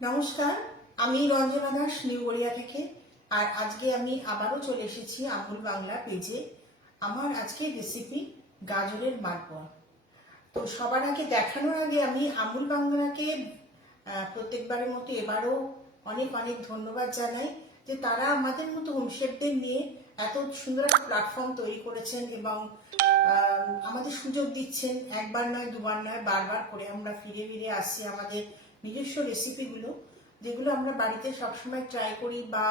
নমস্কার, আমি রঞ্জনা দাস নিউ গড়িয়া থেকে। আর আজকে আমি আবারও চলে এসেছি আমুল বাংলা পেজে। আমার আজকের রেসিপি গাজরের মালপোয়া। তো সবার আগে দেখানোর আগে আমি আমুল বাংলাকে প্রত্যেকবারের মতো এবারও অনেক অনেক ধন্যবাদ জানাই যে তারা আমাদের মতো হোমশেফদের নিয়ে এত সুন্দর একটা প্ল্যাটফর্ম তৈরি করেছেন এবং আমাদের সুযোগ দিচ্ছেন। একবার নয়, দুবার নয়, বারবার করে আমরা ফিরে ফিরে আসছি আমাদের নিজস্ব রেসিপিগুলো, যেগুলো আমরা বাড়িতে সবসময় ট্রাই করি বা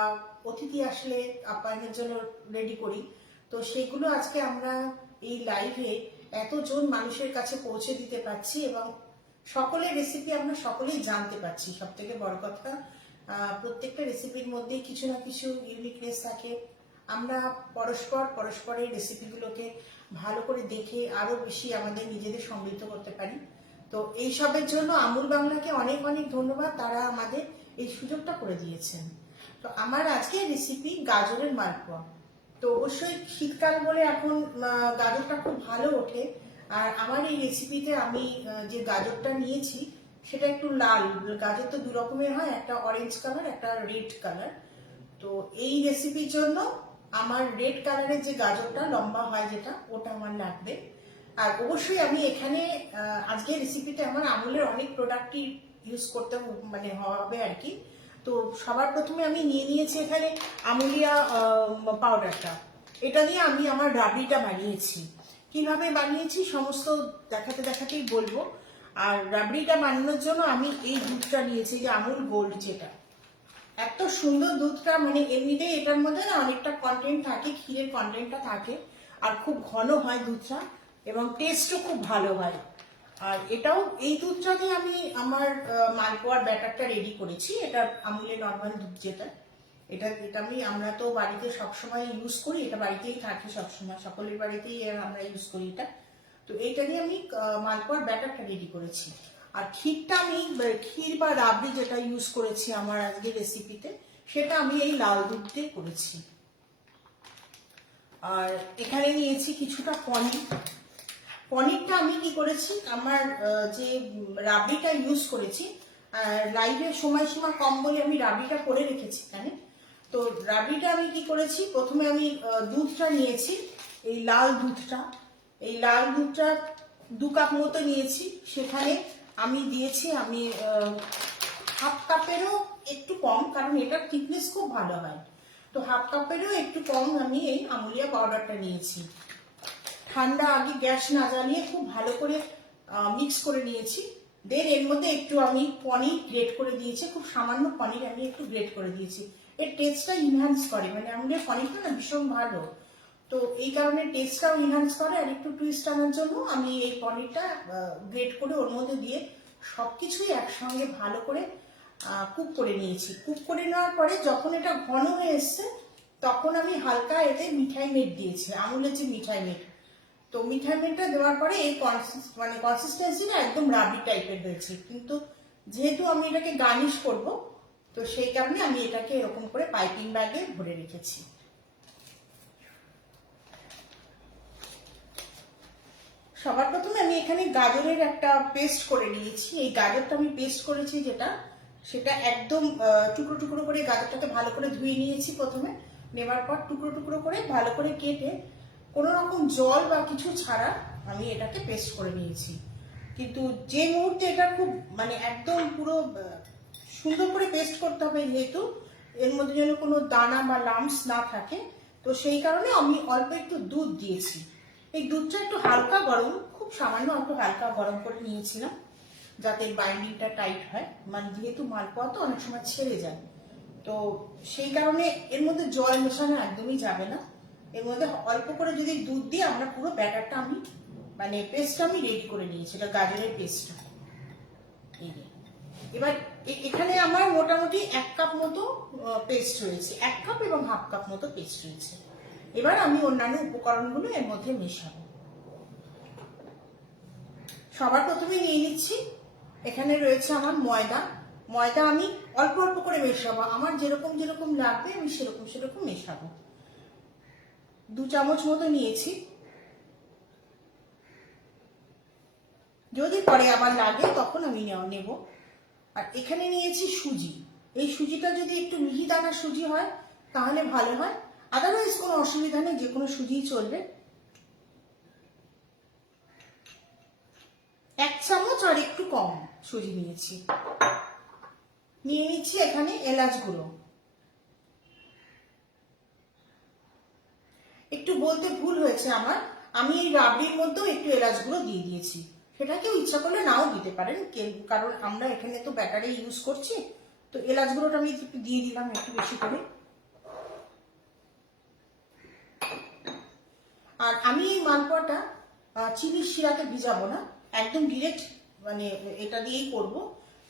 অতিথি আসলে আপ্যায়নের জন্য রেডি করি। তো সেগুলো আজকে আমরা এই লাইভে এতজন মানুষের কাছে পৌঁছে দিতে পারছি এবং সকলের রেসিপি আমরা সকলেই জানতে পারছি। সব থেকে বড় কথা, প্রত্যেকটা রেসিপির মধ্যেই কিছু না কিছু ইউনিকনেস থাকে। আমরা পরস্পরের রেসিপিগুলোকে ভালো করে দেখে আরো বেশি আমাদের নিজেদের সমৃদ্ধ করতে পারি। তো এইসবের জন্য আমুল বাংলাকে অনেক অনেক ধন্যবাদ, তারা আমাদের এই সুযোগটা করে দিয়েছেন। তো আমার আজকের রেসিপি গাজরের মালপোয়া। তো অবশ্যই শীতকাল বলে এখন গাজরটা খুব ভালো ওঠে। আর আমার এই রেসিপিতে আমি যে গাজরটা নিয়েছি সেটা একটু লাল। গাজর তো দু রকমের হয়, একটা অরেঞ্জ কালার, একটা রেড কালার। তো এই রেসিপির জন্য আমার রেড কালারের যে গাজরটা লম্বা হয় যেটা, ওটা আমার লাগবে। আর অবশ্যই আমি এখানে আজকের রেসিপিতে আমার আমুলের অনেক প্রোডাক্টই ইউজ করতে হবে আর কি। তো সবার প্রথমে আমি নিয়ে নিয়েছি এখানে আমুলিয়া পাউডারটা। এটা দিয়ে আমি আমার রাবড়িটা বানিয়েছি। কিভাবে বানিয়েছি সমস্ত দেখাতে দেখাতেই বলবো। আর রাবড়িটা বানানোর জন্য আমি এই দুধটা নিয়েছি, যে আমুল গোল্ড যেটা। এত সুন্দর দুধটা, এমনিতেই এটার মধ্যে না অনেকটা কন্টেন্ট থাকে, ক্ষীরের কন্টেন্টটা থাকে। আর খুব ঘন হয় দুধটা এবং টেস্টও খুব ভালো হয়। আর এটাও এই দুধটা দিয়ে আমি আমার মালপোয়ার ব্যাটারটা রেডি করেছি। এটা আমুলের নর্মাল দুধ যেটা, এটা আমরা তো বাড়িতে সবসময় ইউজ করি, এটা বাড়িতেই থাকে সবসময়, সকলের বাড়িতেই আমরা ইউজ করি এটা। তো এইটা দিয়ে আমি মালপোয়ার ব্যাটারটা রেডি করেছি। আর ক্ষীরটা আমি ক্ষীর বা রাবড়ি যেটা ইউজ করেছি আমার আজকের রেসিপিতে, সেটা আমি এই লাল দুধ দিয়ে করেছি। আর এখানে নিয়েছি কিছুটা পনির। পনিরটা আমি কি করেছি, আমার যে রাবড়িটা ইউজ করেছি, লাইভের সময়সীমা কম বলে আমি রাবড়িটা করে রেখেছি এখানে। তো রাবড়িটা আমি কি করেছি, প্রথমে আমি দুধটা নিয়েছি, এই লাল দুধটা। এই লাল দুধটা 2 কাপ মতো নিয়েছি। সেখানে আমি দিয়েছি হাফ কাপেরও একটু কম, কারণ এটার থিকনেস খুব ভালো হয়। তো হাফ কাপেরও একটু কম আমি এই আমুলিয়া পাউডারটা নিয়েছি। ঠান্ডা আগে গ্যাস না জ্বালিয়ে খুব ভালো করে মিক্স করে নিয়েছি। দেন এর মধ্যে একটু আমি পনির গ্রেট করে দিয়েছি, খুব সামান্য পনির আমি একটু গ্রেট করে দিয়েছি। এর টেস্টটা ইনহ্যান্স করে, আমাদের পনিরটা না ভীষণ ভালো। তো এই কারণে টেস্টটাও ইনহ্যান্স করে। আর একটু টুইস্ট আনার জন্য আমি এই পনিরটা গ্রেট করে ওর মধ্যে দিয়ে সবকিছুই একসঙ্গে ভালো করে কুক করে নিয়েছি। কুক করে নেওয়ার পরে যখন এটা ঘন হয়ে এসছে, তখন আমি হালকা এতে মিঠাই মেট দিয়েছি, আমুলের যে মিঠাই মেট। তো মিঠাই মেটটা দেওয়ার পরে এই কনসিস্টেন্সিটা একদম রাবড়ি টাইপের হয়েছে। কিন্তু যেহেতু আমি এটাকে গার্নিশ করব, তো সেই কারণে আমি এটাকে এরকম করে পাইপিং ব্যাগে ভরে রেখেছি। সবার প্রথমে আমি এখানে গাজরের একটা পেস্ট করে নিয়েছি। এই গাজরটা আমি পেস্ট করেছি যেটা, সেটা একদম টুকরো টুকরো করে গাজরটাকে ভালো করে ধুয়ে নিয়েছি প্রথমে। নেবার পর টুকরো টুকরো করে ভালো করে কেটে কোনো রকম জল বা কিছু ছাড়া আমি এটাকে পেস্ট করে নিয়েছি। কিন্তু যে মুহূর্তে এটা খুব একদম পুরো সুন্দর করে পেস্ট করতে হবে, যেহেতু এর মধ্যে যেন কোনো দানা বা লাম্পস না থাকে, তো সেই কারণে আমি অল্প একটু দুধ দিয়েছি। এই দুধটা একটু হালকা গরম, খুব সামান্য একটু হালকা গরম করে নিয়েছিলাম, যাতে বাইন্ডিংটা টাইট হয়। যেহেতু মালপোয়া তো অনেক সময় ছেড়ে যায়, তো সেই কারণে এর মধ্যে জল মেশানো একদমই যাবে না। এর মধ্যে অল্প করে যদি দুধ দিয়ে আমরা পুরো ব্যাটারটা আমি পেস্টটা আমি রেডি করে নিয়েছি, এটা গাজরের পেস্টটা। এবার এখানে আমার মোটামুটি 1 কাপ মতো পেস্ট রয়েছে, 1 কাপ এবং হাফ কাপ মতো পেস্ট রয়েছে। এবার আমি অন্যান্য উপকরণগুলো এর মধ্যে মেশাবো। সবার প্রথমে নিয়ে নিচ্ছি, এখানে রয়েছে আমার ময়দা। ময়দা আমি অল্প অল্প করে মেশাবো, আমার যেরকম যেরকম লাগবে আমি সেরকম সেরকম মেশাবো। 2 চামচ মতো নিয়েছি, যদি পরে আবার লাগে তখন আমি নেব। আর এখানে নিয়েছি সুজি। এই সুজিটা যদি একটু মিহি দানার সুজি হয় তাহলে ভালো হয়, আদারওয়াইজ কোনো অসুবিধা নেই, যে কোনো সুজিই চলবে। 1 চামচ আর একটু কম সুজি নিয়েছি। নিয়ে নিচ্ছি এখানে এলাচ গুঁড়ো। একটু বলতে ভুল হয়েছে আমার, আমি এই রাবড়ির মধ্যেও একটু এলাচ গুঁড়ো দিয়ে দিয়েছি। সেটা কেউ ইচ্ছা করলে নাও দিতে পারেন, কারণ আমরা এখানে তো ব্যাটারে ইউজ করছি, তো এলাচ গুঁড়োটা আমি একটু দিয়ে দিলাম একটু বেশি করে। আর আমি এই মালপোয়াটা চিনির শিরাতে ভিজাবো না, একদম ডিরেক্ট মানে এটা দিয়েই করব।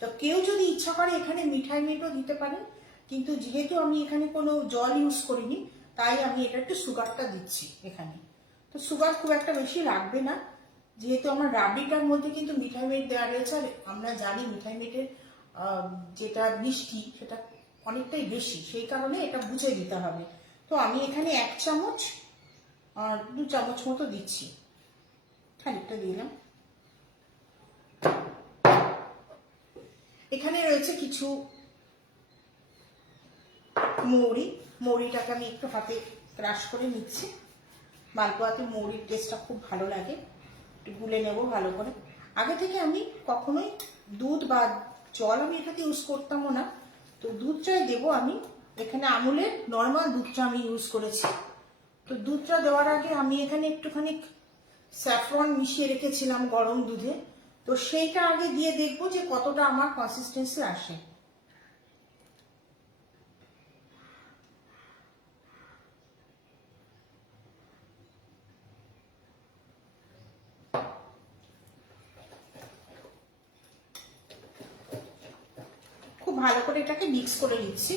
তো কেউ যদি ইচ্ছা করে এখানে মিঠাই মেটও দিতে পারেন, কিন্তু যেহেতু আমি এখানে কোনো জল ইউজ করিনি তাই আমি এটা একটু সুগারটা দিচ্ছি এখানে। তো সুগার খুব একটা বেশি লাগবে না, যেহেতু আমার রাবড়িটার মধ্যে কিন্তু মিঠাই মেট দেওয়া রয়েছে। আর আমরা জানি মিঠাই মেটের যেটা মিষ্টি সেটা অনেকটাই বেশি, সেই কারণে এটা বুঝে দিতে হবে। তো আমি এখানে 1 চামচ আর 2 চামচ মতো দিচ্ছি, খানিকটা দিলাম। এখানে রয়েছে কিছু মৌরি, মৌরিটাকে আমি একটু হাতে ক্রাশ করে নিচ্ছি। মালপোয়াতে মৌরির টেস্টটা খুব ভালো লাগে, একটু গুলে নেব ভালো করে। আগে থেকে আমি কখনোই দুধ বা জল আমি এটাতে ইউজ করতামও না, তো দুধটাই দেবো আমি। এখানে আমুলের নর্মাল দুধটা আমি ইউজ করেছি। তো দুধটা দেওয়ার আগে আমি এখানে একটুখানি স্যাফরন মিশিয়ে রেখেছিলাম গরম দুধে, তো সেইটা আগে দিয়ে দেখবো যে কতটা আমার কনসিস্টেন্সি আসে। খুব ভালো করে এটাকে মিক্স করে নিচ্ছি।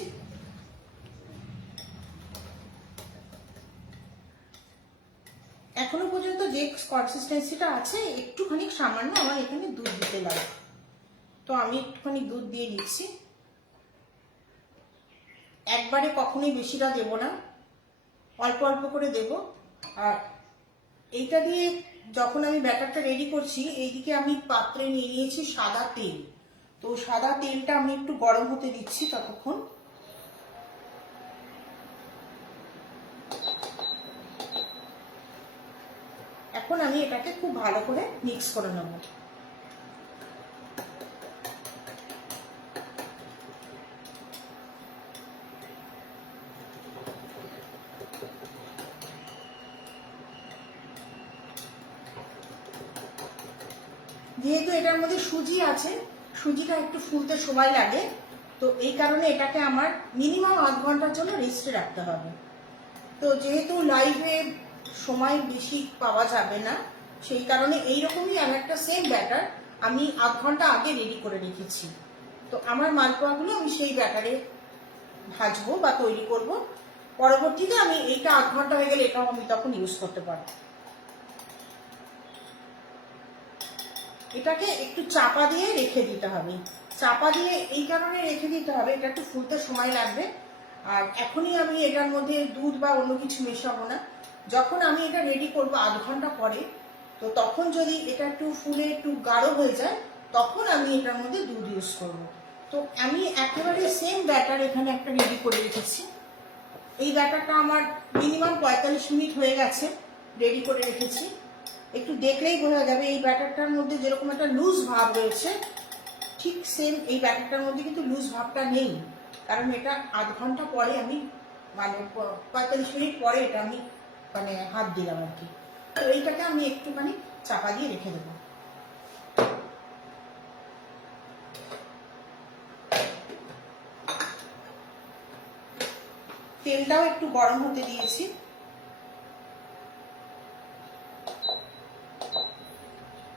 এখনো পর্যন্ত যে কনসিস্টেন্সিটা আছে একটুখানি সামান্য আমার এখানে দুধ দিতে লাগে, তো আমি একটুখানি দুধ দিয়ে নিচ্ছি। একবারে কখনোই বেশিটা দেব না, অল্প অল্প করে দেব। আর এইটা দিয়ে যখন আমি ব্যাটারটা রেডি করছি, এইদিকে আমি পাত্রে নিয়ে নিয়েছি সাদা তেল। তো সাদা তেলটা আমি একটু গরম হতে দিচ্ছি ততক্ষণ। এখন আমি এটাকে খুব ভালো করে মিক্স করে নেব। যেহেতু এটার মধ্যে সুজি আছে, সুজিটা একটু ফুলতে সময় লাগে, তো এই কারণে এটাকে আমার মিনিমাম 1/2 ঘন্টার জন্য রেস্টে রাখতে হবে। তো যেহেতু লাইভে সময় বেশি পাওয়া যাবে না, সেই কারণে এইরকমই আমি একটা সেম ব্যাটার আমি 1/2 ঘন্টা আগে রেডি করে রেখেছি। তো আমার মালপোয়াগুলো আমি সেই ব্যাটারে ভাজবো বা তৈরি করব। পরবর্তীতে আমি এইটা 1/2 ঘন্টা হয়ে গেলে এটাও আমি তখন ইউজ করতে পারবো। এটাকে একটু চাপা দিয়ে রেখে দিতে হবে। চাপা দিয়ে এই কারণে রেখে দিতে হবে, এটা একটু ফুলতে সময় লাগবে। আর এখনই আমি এটার মধ্যে দুধ বা অন্য কিছু মেশাবো না। যখন আমি এটা রেডি করবো 1/2 ঘন্টা পরে, তো তখন যদি এটা একটু ফুলে একটু গাঢ় হয়ে যায়, তখন আমি এটার মধ্যে দুধ ইউজ করবো। তো আমি একেবারে সেম ব্যাটার এখানে একটা রেডি করে রেখেছি। এই ব্যাটারটা আমার মিনিমাম 45 মিনিট হয়ে গেছে রেডি করে রেখেছি। একটু দেখলেই বোঝা যাবে এই ব্যাটারটার মধ্যে যেরকম একটা লুজ ভাব রয়েছে, ঠিক সেম এই ব্যাটারটার মধ্যে কিন্তু লুজ ভাবটা নেই, কারণ এটা 1/2 ঘন্টা পরে আমি মানে 45 মিনিট পরে এটা আমি মানে হাত দিলাম আর কি। তো এইটাকে আমি একটুখানি চাপা দিয়ে রেখে দেবো। তেলটাও একটু গরম হতে দিয়েছি।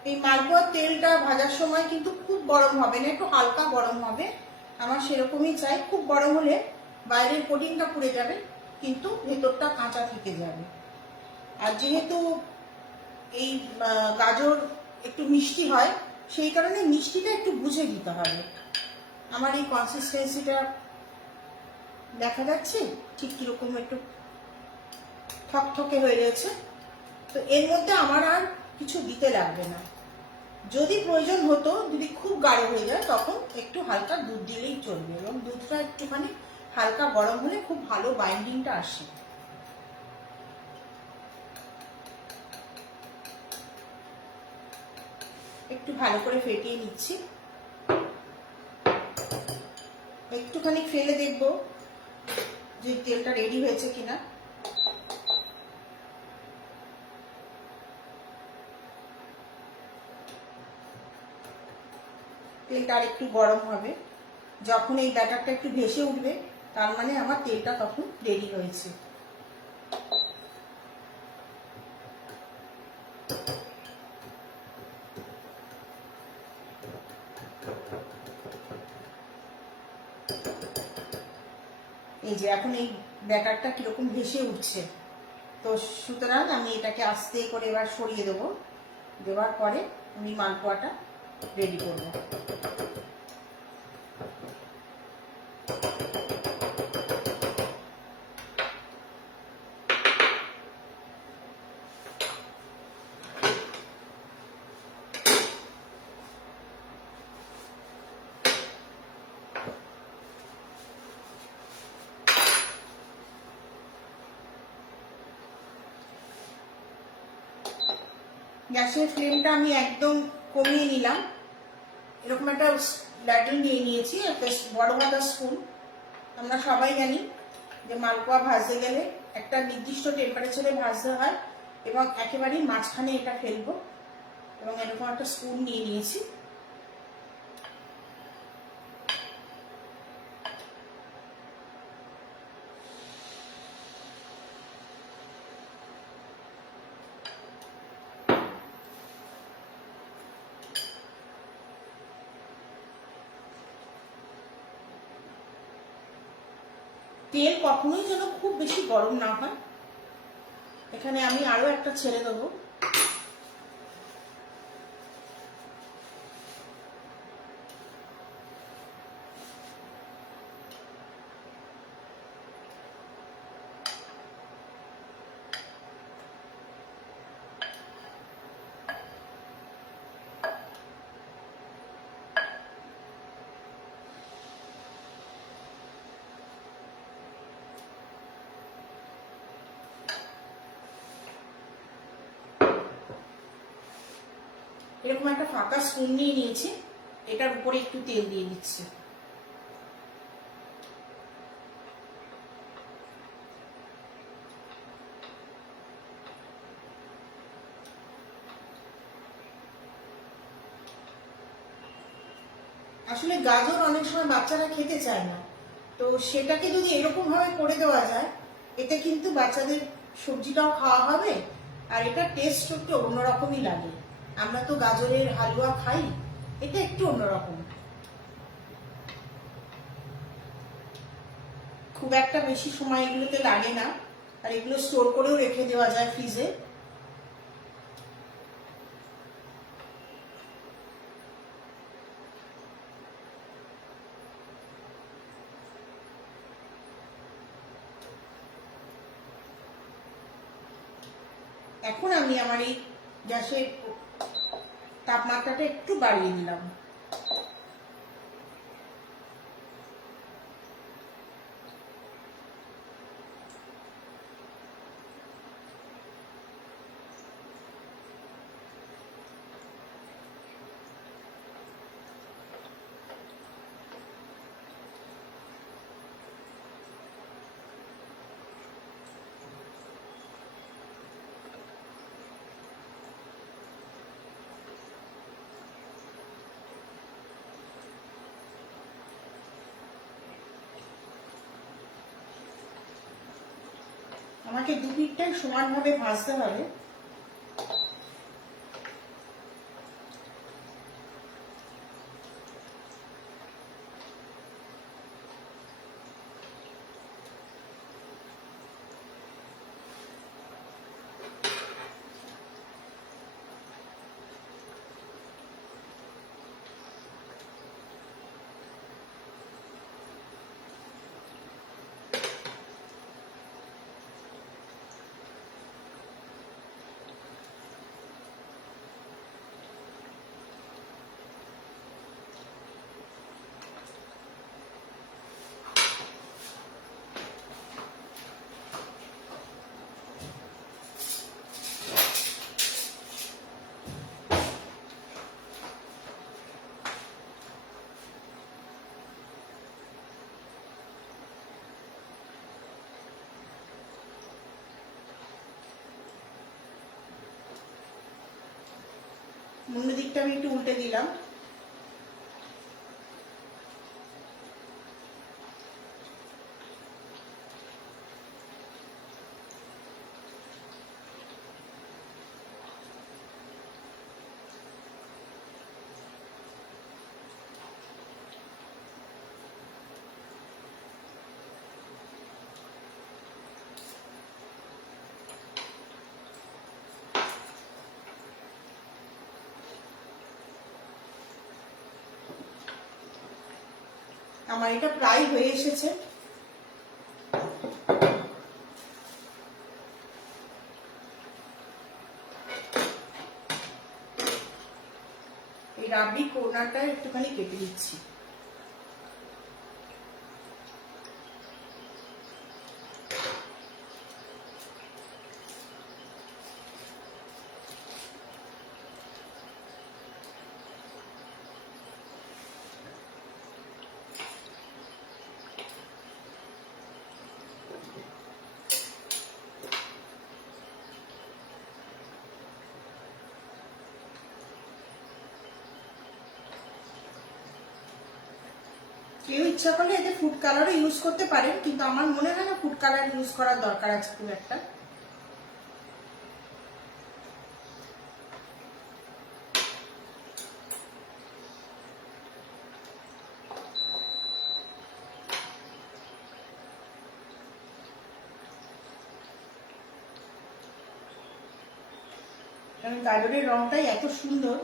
এই মালপোয়ার তেলটা ভাজার সময় কিন্তু খুব গরম হবে না, একটু হালকা গরম হবে। আমার সেরকমই চাই, খুব গরম হলে বাইরের কোটিংটা পুড়ে যাবে কিন্তু ভেতরটা কাঁচা থেকে যাবে। আর যেহেতু এই গাজর একটু মিষ্টি হয়, সেই কারণে মিষ্টিটা একটু বুঝে দিতে হবে। আমার এই কনসিস্টেন্সিটা দেখা যাচ্ছে ঠিক কিরকম একটু থকথকে হয়ে রয়েছে। তো এর মধ্যে আমার আর কিছু দিতে লাগবে না। যদি প্রয়োজন হতো, যদি খুব গাঢ় হয়ে যায় তখন একটু হালকা দুধ দিলেই চলবে, এবং দুধটা একটুখানি হালকা গরম হলে খুব ভালো বাইন্ডিংটা আসে। একটু ভালো করে ফেটিয়ে নিচ্ছি। একটুখানি ফেলে দেখবো যে তেলটা রেডি হয়েছে কিনা। তেলটা আর একটু গরম হবে, যখন এই ব্যাটারটা একটু ভেসে উঠবে তার মানে আমার তেলটা তখন রেডি হয়েছে। এই যে এখন এই ব্যাটারটা কিরকম ভেসে উঠছে, তো সুতরাং আমি এটাকে আস্তে করে এবার সরিয়ে দেবো। দেওয়ার পরে আমি মালপোয়াটা রেডি করবো। গ্যাসের ফ্লেমটা আমি একদম কমিয়ে নিলাম। এরকম একটা ল্যাডেল নিয়ে নিয়েছি, একটা বড় মাথা স্পুন। আমরা সবাই জানি যে মালপোয়া ভাজতে গেলে একটা নির্দিষ্ট টেম্পারেচারে ভাজতে হয়, এবং একেবারেই মাঝখানে এটা ফেলবো, এবং এরকম একটা স্পুন নিয়ে নিয়েছি। তেল কখনোই যেন খুব বেশি গরম না হয়। এখানে আমি আরো একটা ছেড়ে দেবো। এরকম একটা ফাঁকা স্পুন নিয়ে নিয়েছি, এটার উপরে একটু তেল দিয়ে দিচ্ছি। আসলে গাজর অনেক সময় বাচ্চারা খেতে চায় না, তো সেটাকে যদি এরকম ভাবে করে দেওয়া যায়, এতে কিন্তু বাচ্চাদের সবজিটাও খাওয়া হবে, আর এটা টেস্ট একটু অন্যরকমই লাগে। আমরা তো গাজরের হালুয়া খাই, এটা একটু অন্যরকম। খুব একটা বেশি সময় এগুলোতে লাগে না, আর এগুলো স্টোর করেও রেখে দেওয়া যায় ফ্রিজে। এখন আমি আমার এই গ্যাসের তাপমাত্রাটা একটু বাড়িয়ে দিলাম। আমাকে দু পিঠটাই সমানভাবে ভাজতে হবে। অন্য দিকটা আমি একটু উল্টে দিলাম। আমার এটা প্রায় হয়ে এসেছে। এই রাবড়ি কোনাটা একটুখানি কেটে দিচ্ছি। কেউ ইচ্ছা করলে এতে ফুড কালারও ইউজ করতে পারেন, কিন্তু আমার মনে হয় না ফুড কালার ইউজ করার দরকার আছে খুব একটা। কারণ গাজরের রংটাই এত সুন্দর।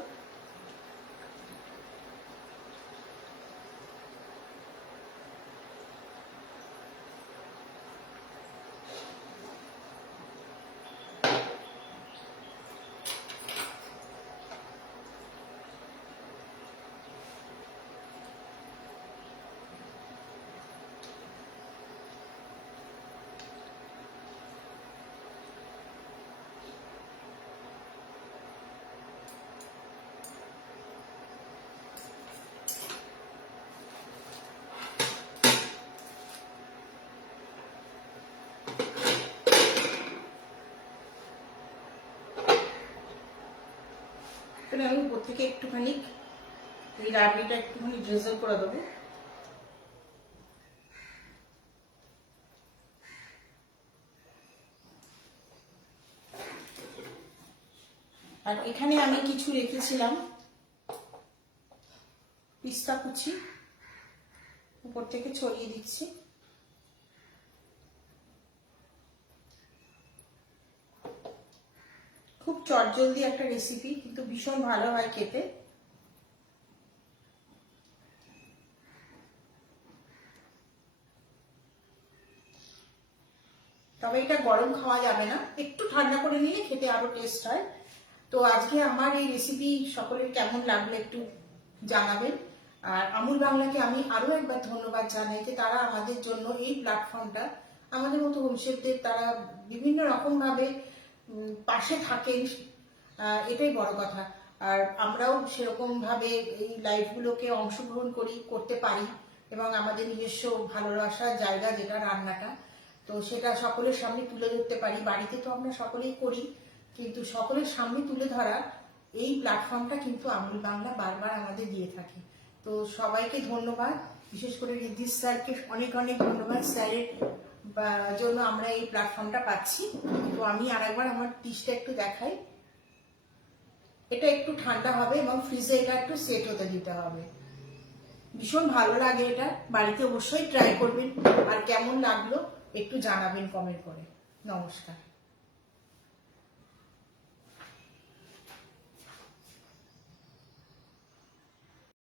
আমি উপর থেকে একটুখানি এই রাবড়িটা একটুখানি ড্রেজল করে দেবো। আর এখানে আমি কিছু রেখেছিলাম পিস্তা কুচি, উপর থেকে ছড়িয়ে দিচ্ছি। খুব চটজলদি একটা রেসিপি, কিন্তু ভীষণ ভালো হয় খেতে। তবে এটা গরম খাওয়া যাবে না, একটু ঠান্ডা করে নিলে খেতে আরো টেস্ট হয়। তো আজকে আমার এই রেসিপি সকলের কেমন লাগলো একটু জানাবেন। আর আমুল বাংলাকে আমি আরো একবার ধন্যবাদ জানাই যে তারা আমাদের জন্য এই প্ল্যাটফর্মটা, আমাদের মতো হোমশেফদের তারা বিভিন্ন রকম ভাবে পাশে থাকেন, এটাই বড় কথা। আর আমরাও সেরকম ভাবে এই লাইভগুলোকে অংশগ্রহণ করতে পারি, এবং আমাদের নিজস্ব ভালোবাসার জায়গা যেটা রান্নাটা, তো সেটা সকলের সামনে তুলে ধরতে পারি। বাড়িতে তো আমরা সকলেই করি, কিন্তু সকলের সামনে তুলে ধরা এই প্ল্যাটফর্মটা কিন্তু আমুল বাংলা বারবার আমাদের দিয়ে থাকে। তো সবাইকে ধন্যবাদ, বিশেষ করে রিদ্ধিস স্যারকে অনেক অনেক ধন্যবাদ। স্যারের জন্য আমরা এই প্ল্যাটফর্মটা পাচ্ছি। তো আমি আরেকবার আমার ডিশটা একটু দেখাই। এটা একটু ঠান্ডা হবে এবং ফ্রিজে এটা একটু সেট হতে দিতে হবে। ভীষণ ভালো লাগে এটা, বাড়িতে অবশ্যই ট্রাই করবেন। আর কেমন লাগলো একটু জানাবেন কমেন্ট করে। নমস্কার।